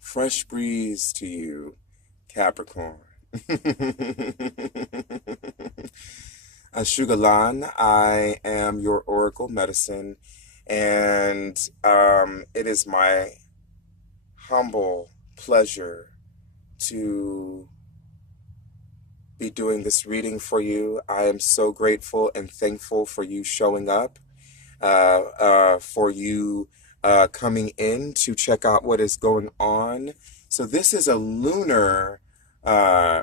Fresh breeze to you, Capricorn. Shugalan, I am your Oracle Medicine, and it is my humble pleasure to be doing this reading for you. I am so grateful and thankful for you showing up, for you coming in to check out what is going on. So this is a lunar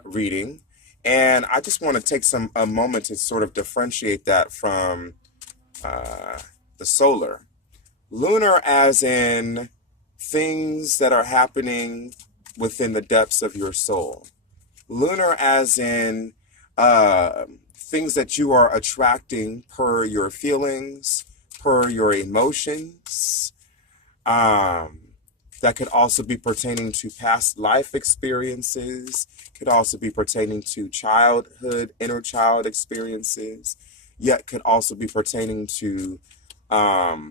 reading, and I just want to take a moment to sort of differentiate that from the solar. Lunar as in things that are happening within the depths of your soul. Lunar as in things that you are attracting per your feelings, per your emotions. That could also be pertaining to past life experiences, could also be pertaining to childhood, inner child experiences, yet could also be pertaining to the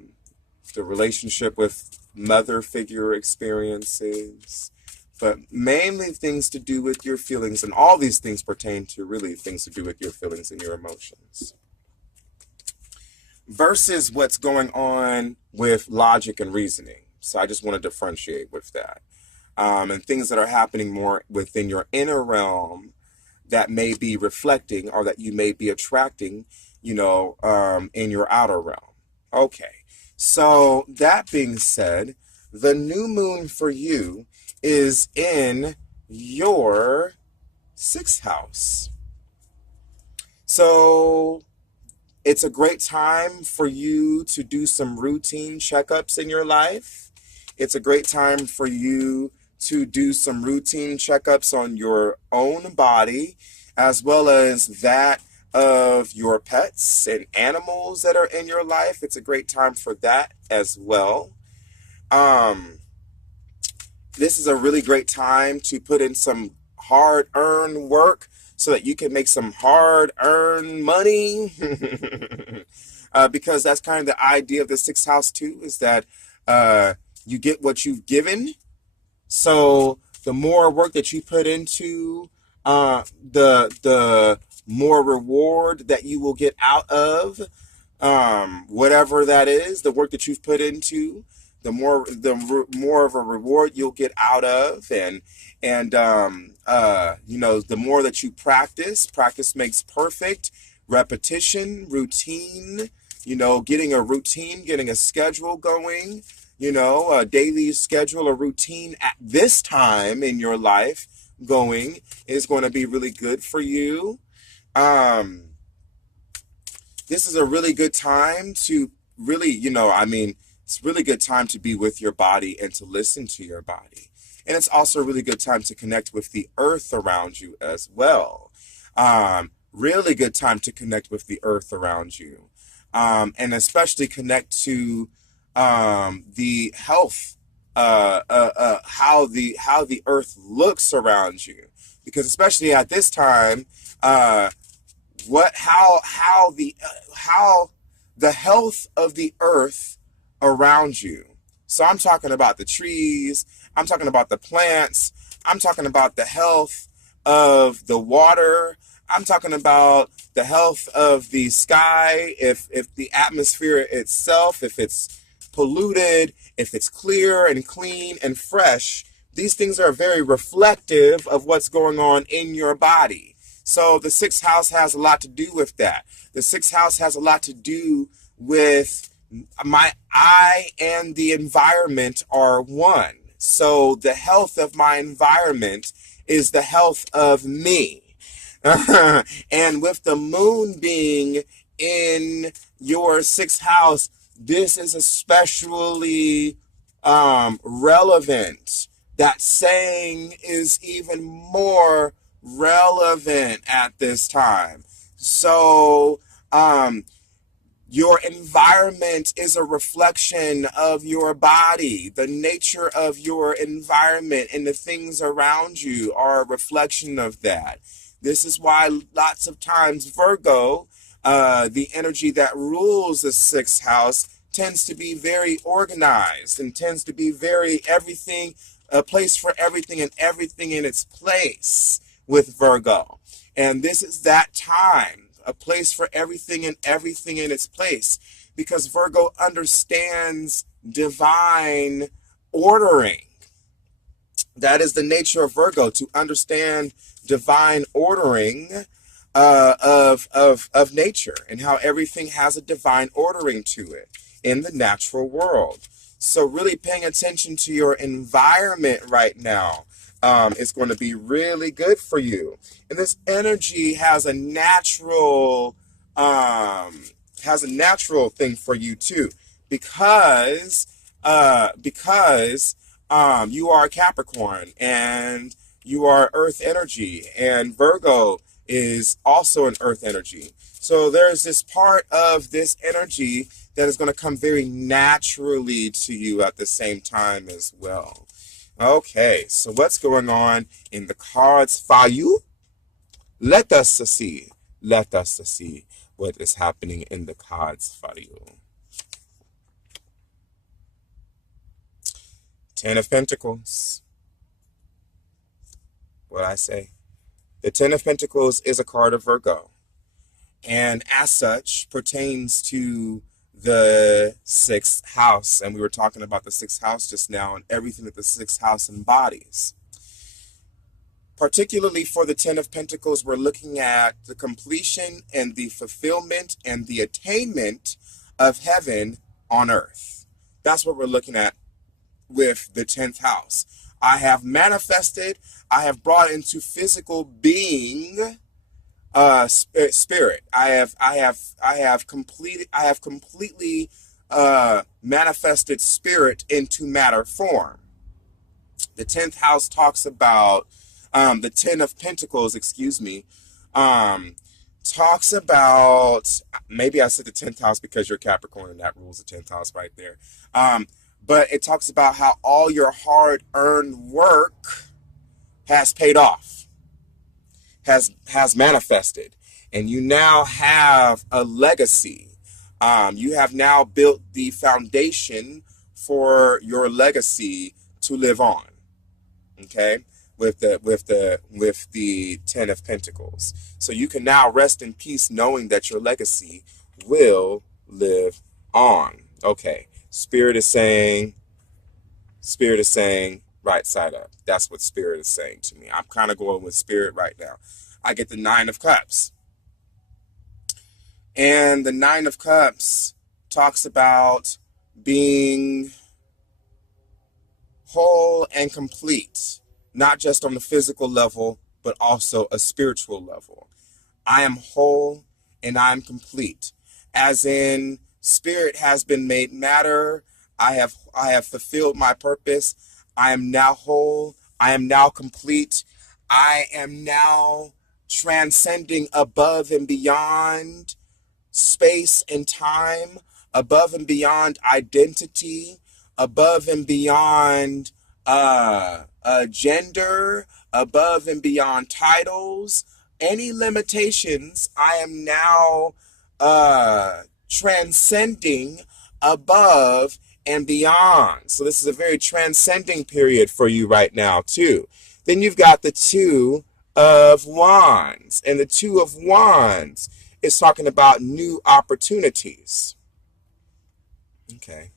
relationship with mother figure experiences, but mainly things to do with your feelings. And all these things pertain to really things to do with your feelings and your emotions. Versus what's going on with logic and reasoning. So I just want to differentiate with that. And things that are happening more within your inner realm that may be reflecting or that you may be attracting, in your outer realm. Okay. So that being said, the new moon for you is in your 6th house. So it's a great time for you to do some routine checkups in your life. It's a great time for you to do some routine checkups on your own body, as well as that of your pets and animals that are in your life. It's a great time for that as well. This is a really great time to put in some hard-earned work so that you can make some hard-earned money. Because that's kind of the idea of the 6th house too, is that you get what you've given. So the more work that you put into, the more reward that you will get out of whatever that is, the work that you've put into. The more of a reward you'll get out of, and the more that you practice makes perfect. Repetition, routine, getting a routine, getting a schedule going, a daily schedule, a routine at this time in your life going is going to be really good for you. This is a really good time to really, it's a really good time to be with your body and to listen to your body. And it's also a really good time to connect with the earth around you as well. Really good time to connect with the earth around you. And especially connect to the health, how the earth looks around you. Because especially at this time, how the health of the earth around you. So I'm talking about the trees, I'm talking about the plants, I'm talking about the health of the water, I'm talking about the health of the sky, if the atmosphere itself, if it's polluted, if it's clear and clean and fresh. These things are very reflective of what's going on in your body. So the 6th house has a lot to do with that. The 6th house has a lot to do with I and the environment are one. So the health of my environment is the health of me. And with the moon being in your 6th house, this is especially relevant. That saying is even more relevant at this time. So, your environment is a reflection of your body. The nature of your environment and the things around you are a reflection of that. This is why lots of times Virgo, the energy that rules the 6th house, tends to be very organized and tends to be very everything, a place for everything and everything in its place with Virgo. And this is that time, a place for everything and everything in its place, because Virgo understands divine ordering. That is the nature of Virgo, to understand divine ordering of nature, and how everything has a divine ordering to it in the natural world. So really paying attention to your environment right now is going to be really good for you. And this energy has a natural thing for you too, because you are a Capricorn and you are earth energy, and Virgo is also an earth energy. So there's this part of this energy that is going to come very naturally to you at the same time as well. Okay, so what's going on in the cards for you? Let us see. Let us see what is happening in the cards for you. Ten of Pentacles. What I say? The Ten of Pentacles is a card of Virgo, and as such pertains to the sixth house. And we were talking about the sixth house just now and everything that the sixth house embodies. Particularly for the Ten of Pentacles, we're looking at the completion and the fulfillment and the attainment of heaven on earth. That's what we're looking at with the 10th house. I have manifested, I have brought into physical being spirit. I have completely manifested spirit into matter form. The 10th house talks about the 10 of Pentacles, talks about, maybe I said the 10th house because you're Capricorn and that rules the 10th house right there. But it talks about how all your hard-earned work has paid off, has manifested, and you now have a legacy. You have now built the foundation for your legacy to live on. Okay, with the 10 of Pentacles, so you can now rest in peace knowing that your legacy will live on. Okay, Spirit is saying right side up. That's what Spirit is saying to me. I'm kind of going with Spirit right now. I get the 9 of Cups. And the 9 of Cups talks about being whole and complete, not just on the physical level, but also a spiritual level. I am whole and I'm complete. As in, spirit has been made matter. I have fulfilled my purpose. I am now whole. I am now complete. I am now transcending above and beyond space and time, above and beyond identity, above and beyond gender, above and beyond titles, any limitations. I am now transcending above and beyond. So this is a very transcending period for you right now too. Then you've got the 2 of Wands, and the 2 of Wands is talking about new opportunities. Okay.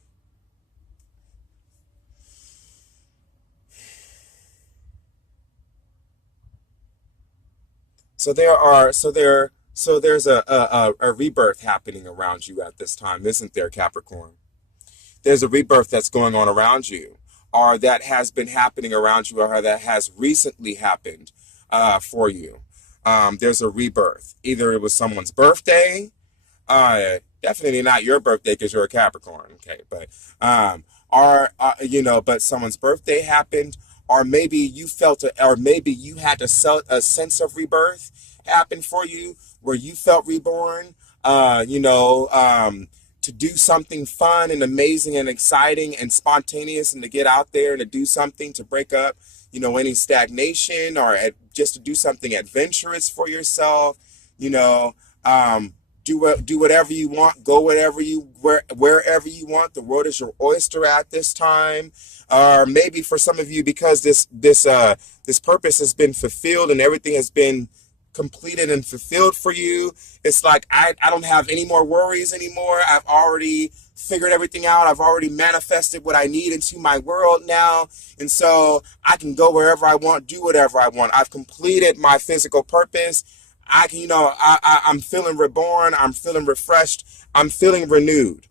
So there's a rebirth happening around you at this time, isn't there, Capricorn? There's a rebirth that's going on around you, or that has been happening around you, or that has recently happened for you. There's a rebirth. Either it was someone's birthday, definitely not your birthday because you're a Capricorn, okay? But but someone's birthday happened, or maybe you felt it, or maybe you had a sense of rebirth happen for you, where you felt reborn. To do something fun and amazing and exciting and spontaneous, and to get out there and to do something to break up, any stagnation, or just to do something adventurous for yourself, do do whatever you want, go wherever you want. The world is your oyster at this time. Or maybe for some of you, because this purpose has been fulfilled and everything has been completed and fulfilled for you, it's like I don't have any more worries anymore. I've already figured everything out. I've already manifested what I need into my world now, and so I can go wherever I want, do whatever I want. I've completed my physical purpose. I can, I'm feeling reborn. I'm feeling refreshed. I'm feeling renewed.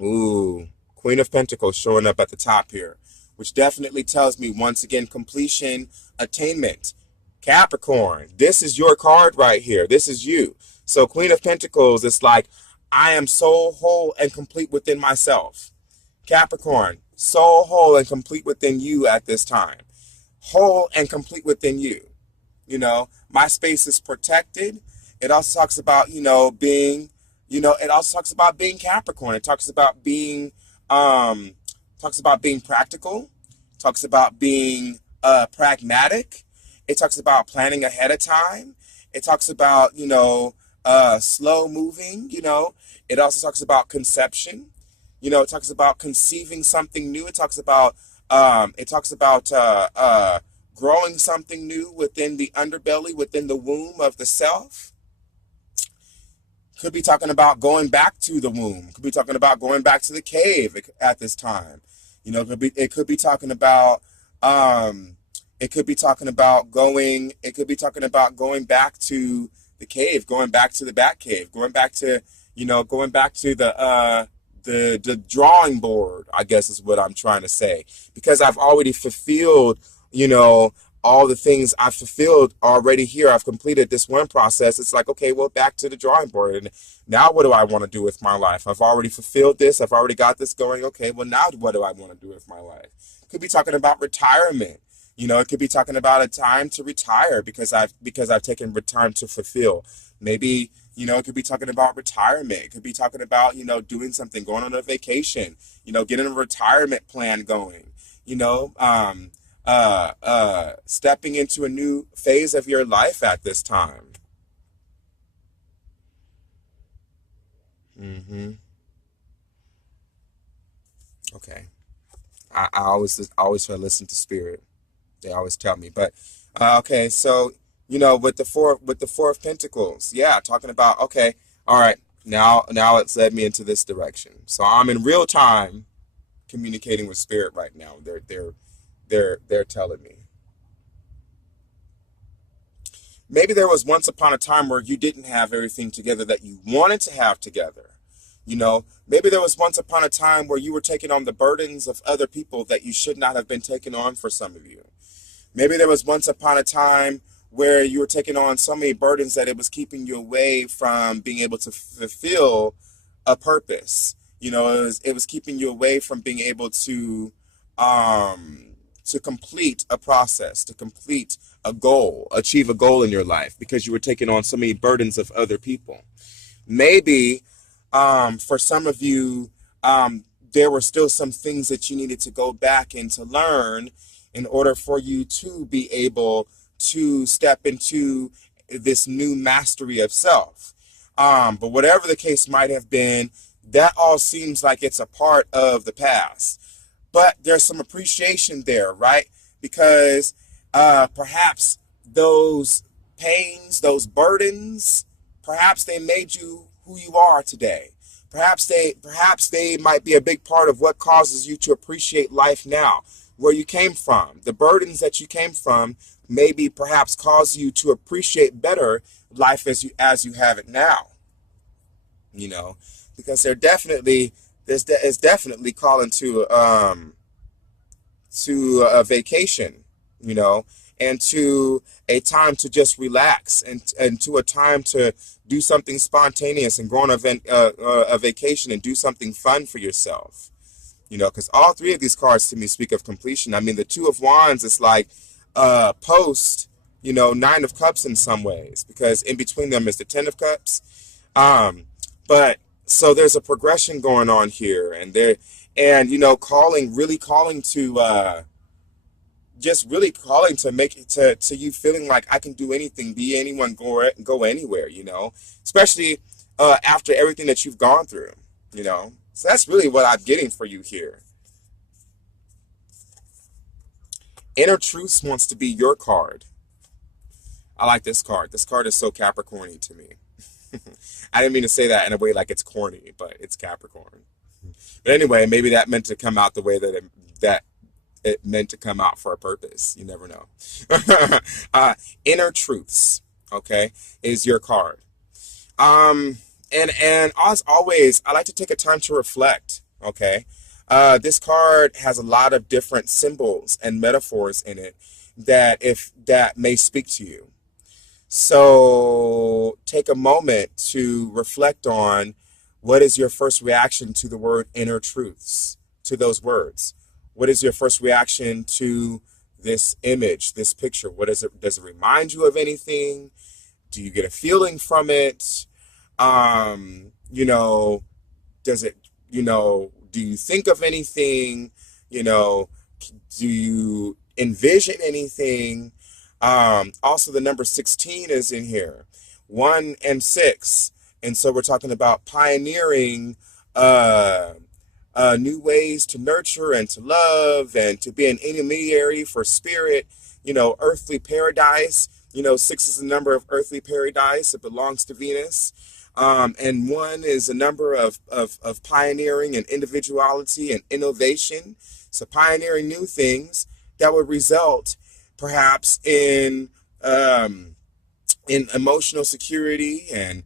Ooh, Queen of Pentacles showing up at the top here, which definitely tells me, once again, completion, attainment. Capricorn, this is your card right here. This is you. So Queen of Pentacles, it's like, I am so whole and complete within myself. Capricorn, so whole and complete within you at this time. Whole and complete within you. My space is protected. It also talks about, being, it also talks about being Capricorn. It talks about being practical. It talks about being pragmatic. It talks about planning ahead of time. It talks about, slow moving, It also talks about conception. It talks about conceiving something new. It talks about growing something new within the underbelly, within the womb of the self. Could be talking about going back to the womb. Could be talking about going back to the cave at this time. It could be talking about going back to the cave, going back to the Bat Cave, going back to the drawing board, I guess is what I'm trying to say. Because I've already fulfilled, all the things I've fulfilled already here. I've completed this one process. It's like, okay, well, back to the drawing board. And now what do I want to do with my life? I've already fulfilled this. I've already got this going. Okay, well, now what do I want to do with my life? Could be talking about retirement. It could be talking about a time to retire because I've taken time to fulfill. Maybe, it could be talking about retirement. It could be talking about, doing something, going on a vacation, getting a retirement plan going, stepping into a new phase of your life at this time. Okay. I always try to listen to spirit. They always tell me, but okay. So with the four of Pentacles, yeah, talking about, okay, all right, now it's led me into this direction. So I'm in real time communicating with spirit right now. They're telling me. Maybe there was once upon a time where you didn't have everything together that you wanted to have together. Maybe there was once upon a time where you were taking on the burdens of other people that you should not have been taking on for some of you. Maybe there was once upon a time where you were taking on so many burdens that it was keeping you away from being able to fulfill a purpose. It was keeping you away from being able to complete a process, to complete a goal, achieve a goal in your life, because you were taking on so many burdens of other people. Maybe for some of you, there were still some things that you needed to go back and to learn in order for you to be able to step into this new mastery of self. But whatever the case might have been, that all seems like it's a part of the past. But there's some appreciation there, right? Because perhaps those pains, those burdens, perhaps they made you who you are today. Perhaps they might be a big part of what causes you to appreciate life now, where you came from. The burdens that you came from maybe perhaps cause you to appreciate better life as you have it now. Because it's definitely calling to a vacation, and to a time to just relax, and to a time to do something spontaneous and go on a vacation and do something fun for yourself. Because all three of these cards to me speak of completion. I mean, the Two of Wands is like post, Nine of Cups in some ways, because in between them is the Ten of Cups. But so there's a progression going on here, and calling to just really calling to make it to you feeling like I can do anything, be anyone, go anywhere, especially after everything that you've gone through, you know. So that's really what I'm getting for you here. Inner Truths wants to be your card. I like this card. This card is so Capricorny to me. I didn't mean to say that in a way like it's corny, but it's Capricorn. But anyway, maybe that meant to come out the way that it meant to come out for a purpose. You never know. Inner Truths, okay, is your card. And as always, I like to take a time to reflect, okay? This card has a lot of different symbols and metaphors in it that may speak to you. So take a moment to reflect on what is your first reaction to the word inner truths, to those words. What is your first reaction to this image, this picture? What is it? Does it remind you of anything? Do you get a feeling from it? You know, does it, you know, do you think of anything? You know, do you envision anything? Also, the number 16 is in here, 1 and 6. And so we're talking about pioneering new ways to nurture and to love and to be an intermediary for spirit, you know, earthly paradise. You know, 6 is the number of earthly paradise. It belongs to Venus. And 1 is a number of pioneering and individuality and innovation. So pioneering new things that would result perhaps in emotional security and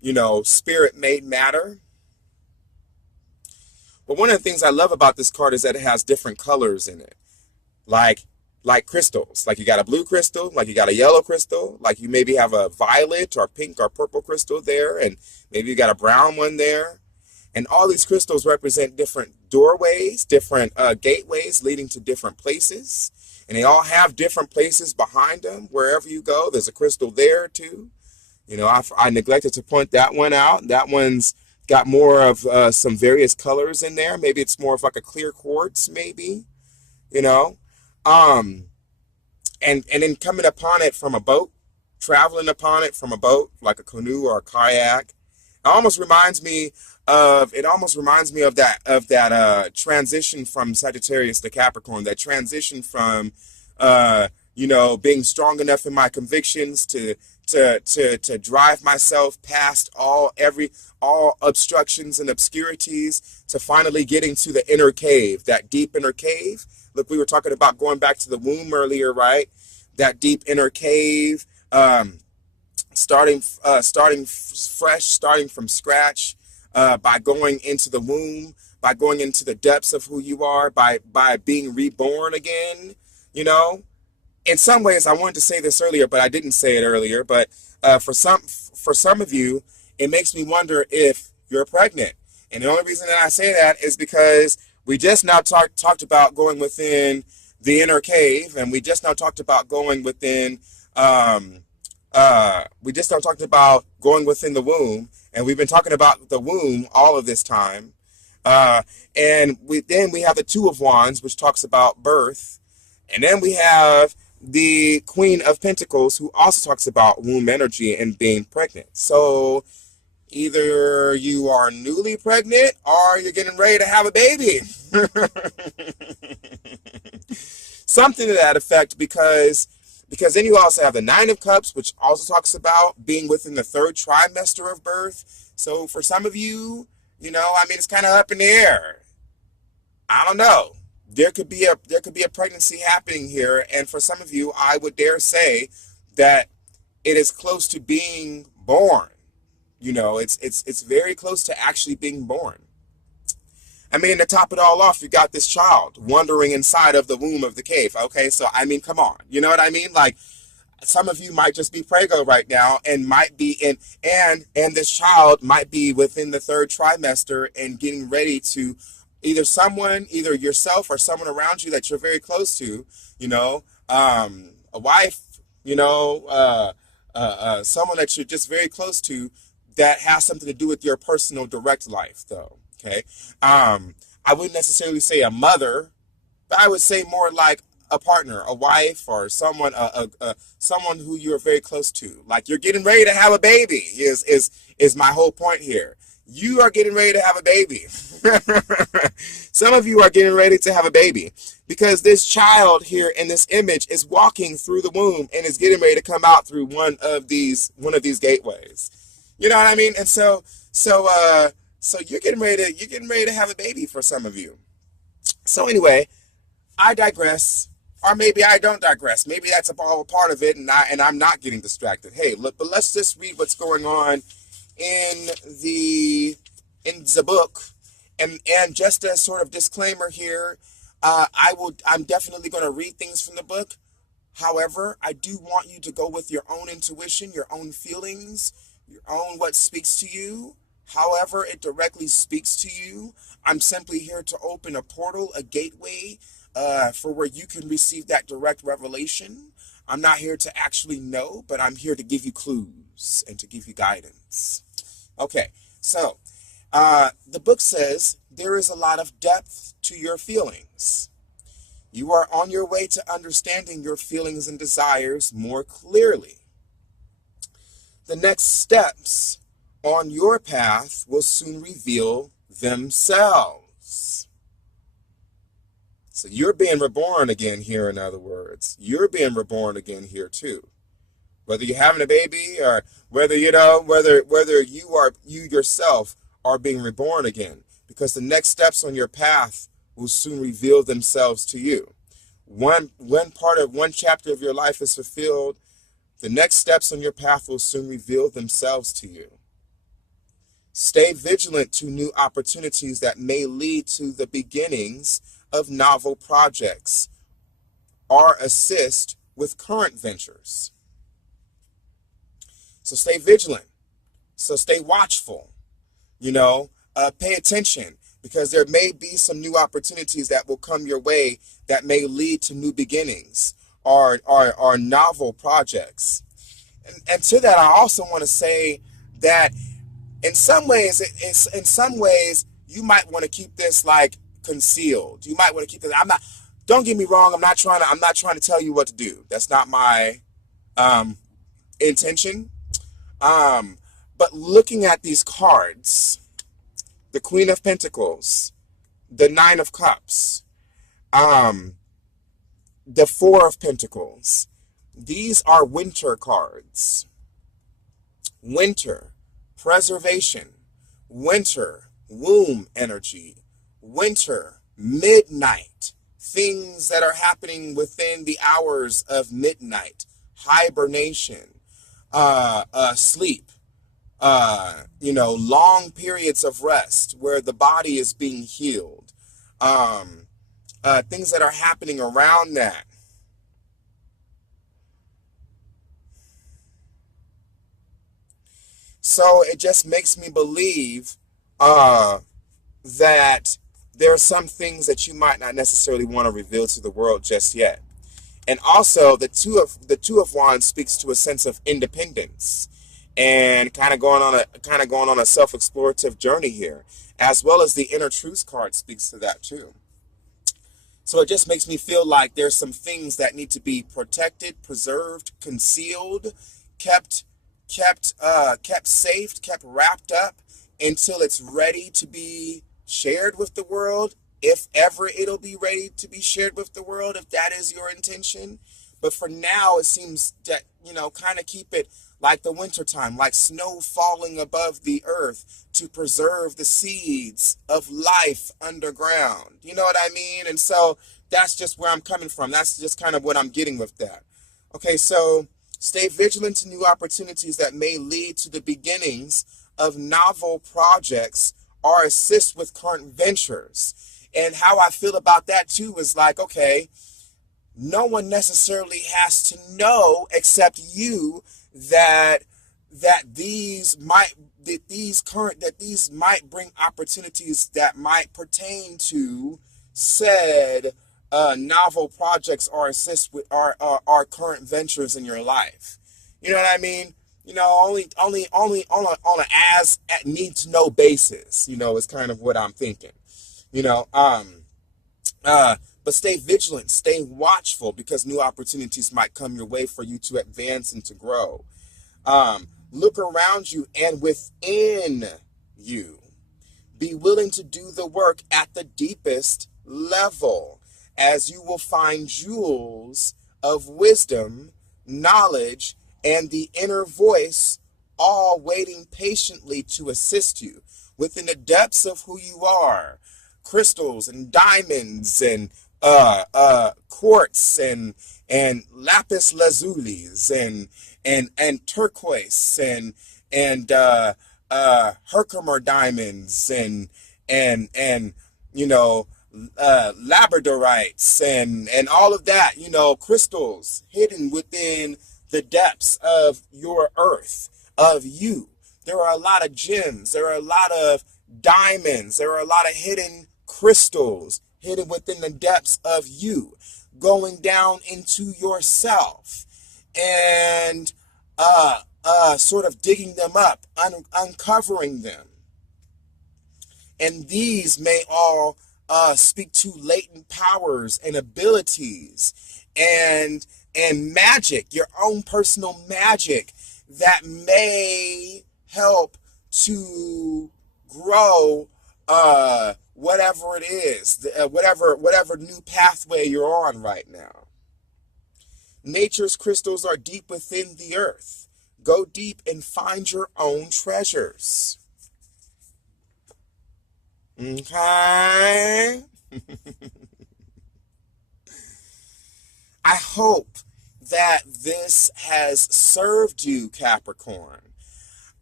you know, spirit made matter. But one of the things I love about this card is that it has different colors in it, like crystals. Like you got a blue crystal, like you got a yellow crystal, like you maybe have a violet or pink or purple crystal there, and maybe you got a brown one there. And all these crystals represent different doorways, different gateways leading to different places. And they all have different places behind them. Wherever you go, there's a crystal there too. You know, I neglected to point that one out. That one's got more of some various colors in there. Maybe it's more of like a clear quartz, maybe, you know. And then coming upon it from a boat, traveling upon it from a boat, like a canoe or a kayak. It almost reminds me of that transition from Sagittarius to Capricorn, that transition from you know, being strong enough in my convictions to drive myself past all obstructions and obscurities to finally getting to the inner cave, that deep inner cave. Look, we were talking about going back to the womb earlier, right? That deep inner cave, starting fresh, starting from scratch, by going into the womb, by going into the depths of who you are, by being reborn again, you know. In some ways, I wanted to say this earlier, but I didn't say it earlier. But for some of you, it makes me wonder if you're pregnant. And the only reason that I say that is because we just now talked about going within the inner cave, and we just now talked about going within. We just now talked about going within the womb, and we've been talking about the womb all of this time. And we have the 2 of Wands, which talks about birth, and then we have the Queen of Pentacles, who also talks about womb energy and being pregnant. So either you are newly pregnant or you're getting ready to have a baby. Something to that effect, because then you also have the 9 of Cups, which also talks about being within the 3rd trimester of birth. So for some of you, you know, I mean, it's kind of up in the air. I don't know. There could be a pregnancy happening here, and for some of you, I would dare say that it is close to being born. You know, it's very close to actually being born. I mean, to top it all off, you got this child wandering inside of the womb of the cave. Okay, so I mean, come on, you know what I mean? Like, some of you might just be prego right now, and might be in, and this child might be within the 3rd trimester and getting ready to. Either yourself or someone around you that you're very close to, you know, a wife, you know, someone that you're just very close to that has something to do with your personal direct life, though, okay? I wouldn't necessarily say a mother, but I would say more like a partner, a wife, or someone, someone who you're very close to. Like you're getting ready to have a baby is my whole point here. You are getting ready to have a baby. Some of you are getting ready to have a baby because this child here in this image is walking through the womb and is getting ready to come out through one of these gateways. You know what I mean? And so you're getting ready to have a baby for some of you. So anyway, I digress, or maybe I don't digress. Maybe that's a part of it, and I'm not getting distracted. Hey, look, but let's just read what's going on in the book, and just a sort of disclaimer here. I'm definitely going to read things from the book. However, I do want you to go with your own intuition, your own feelings, your own what speaks to you. However it directly speaks to you. I'm simply here to open a portal, a gateway, for where you can receive that direct revelation. I'm not here to actually know, but I'm here to give you clues and to give you guidance. Okay, so the book says there is a lot of depth to your feelings. You are on your way to understanding your feelings and desires more clearly. The next steps on your path will soon reveal themselves. So you're being reborn again here, in other words. You're being reborn again here too. Whether you're having a baby or whether you yourself are being reborn again. Because the next steps on your path will soon reveal themselves to you. One chapter of your life is fulfilled. The next steps on your path will soon reveal themselves to you. Stay vigilant to new opportunities that may lead to the beginnings of novel projects or assist with current ventures. So stay vigilant. So stay watchful. Pay attention, because there may be some new opportunities that will come your way that may lead to new beginnings or novel projects. And to that, I also want to say that in some ways, you might want to keep this like concealed. You might want to keep this. Don't get me wrong. I'm not trying to tell you what to do. That's not my intention. But looking at these cards, the Queen of Pentacles, the Nine of Cups, the Four of Pentacles, these are winter cards. Winter, preservation, winter, womb energy, winter, midnight, things that are happening within the hours of midnight, hibernation, sleep, long periods of rest where the body is being healed, things that are happening around that. So it just makes me believe that there are some things that you might not necessarily want to reveal to the world just yet. And also the two of Wands speaks to a sense of independence and kind of going on a self-explorative journey here, as well as the Inner Truth card speaks to that too. So it just makes me feel like there's some things that need to be protected, preserved, concealed, kept safe, kept wrapped up until it's ready to be shared with the world, if ever it'll be ready to be shared with the world, if that is your intention. But for now, it seems that, kind of keep it like the wintertime, like snow falling above the earth to preserve the seeds of life underground. You know what I mean? And so that's just where I'm coming from. That's just kind of what I'm getting with that. Okay, so stay vigilant to new opportunities that may lead to the beginnings of novel projects or assist with current ventures. And how I feel about that too is like, okay, no one necessarily has to know except you that these might bring opportunities that might pertain to said novel projects or assist with our current ventures in your life. You know what I mean? Only on an as at need to know basis, is kind of what I'm thinking. But But stay vigilant, stay watchful, because new opportunities might come your way for you to advance and to grow. Look around you and within you. Be willing to do the work at the deepest level, as you will find jewels of wisdom, knowledge, and the inner voice, all waiting patiently to assist you within the depths of who you are. Crystals and diamonds and quartz and lapis lazulis and turquoise and Herkimer diamonds and you know, labradorites and all of that, you know, crystals hidden within the depths of your earth, of you. There are a lot of gems, there are a lot of diamonds, there are a lot of hidden crystals hidden within the depths of you, going down into yourself and sort of digging them up, uncovering them. And these may all speak to latent powers and abilities and magic, your own personal magic that may help to grow whatever it is, whatever new pathway you're on right now. Nature's crystals are deep within the earth. Go deep and find your own treasures. Okay? I hope that this has served you, Capricorn.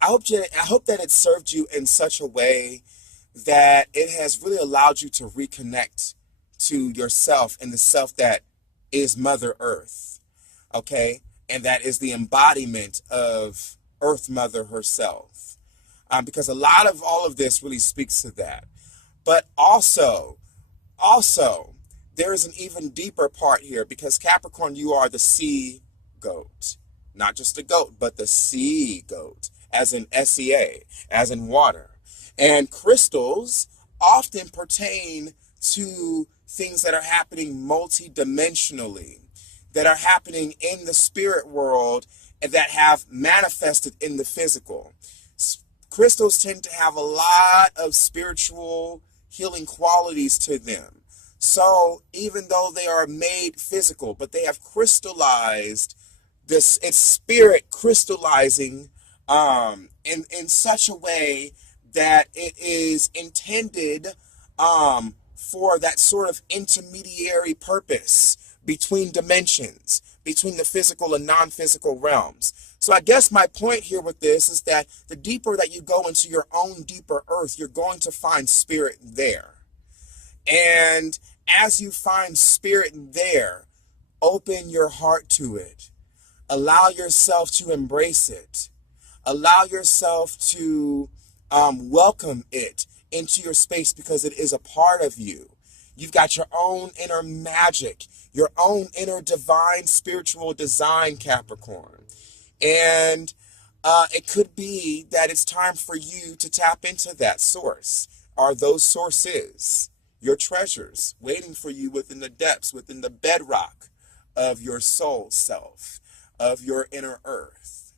I hope that it served you in such a way that it has really allowed you to reconnect to yourself and the self that is Mother Earth, okay? And that is the embodiment of Earth Mother herself. Because a lot of all of this really speaks to that. But also, there is an even deeper part here, because Capricorn, you are the sea goat. Not just a goat, but the sea goat, as in SEA, as in water. And crystals often pertain to things that are happening multidimensionally, that are happening in the spirit world, and that have manifested in the physical. Crystals tend to have a lot of spiritual healing qualities to them. So even though they are made physical, but they have crystallized this, it's spirit crystallizing in such a way that it is intended for that sort of intermediary purpose between dimensions, between the physical and non-physical realms. So I guess my point here with this is that the deeper that you go into your own deeper earth, you're going to find spirit there. And as you find spirit there, open your heart to it. Allow yourself to embrace it. Allow yourself to welcome it into your space, because it is a part of you. You've got your own inner magic, your own inner divine spiritual design, Capricorn. And it could be that it's time for you to tap into that source. Are those sources your treasures waiting for you within the depths, within the bedrock of your soul self, of your inner earth?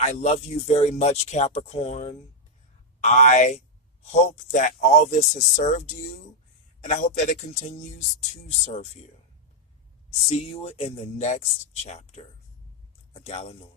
I love you very much, Capricorn. I hope that all this has served you, and I hope that it continues to serve you. See you in the next chapter. A Galanor.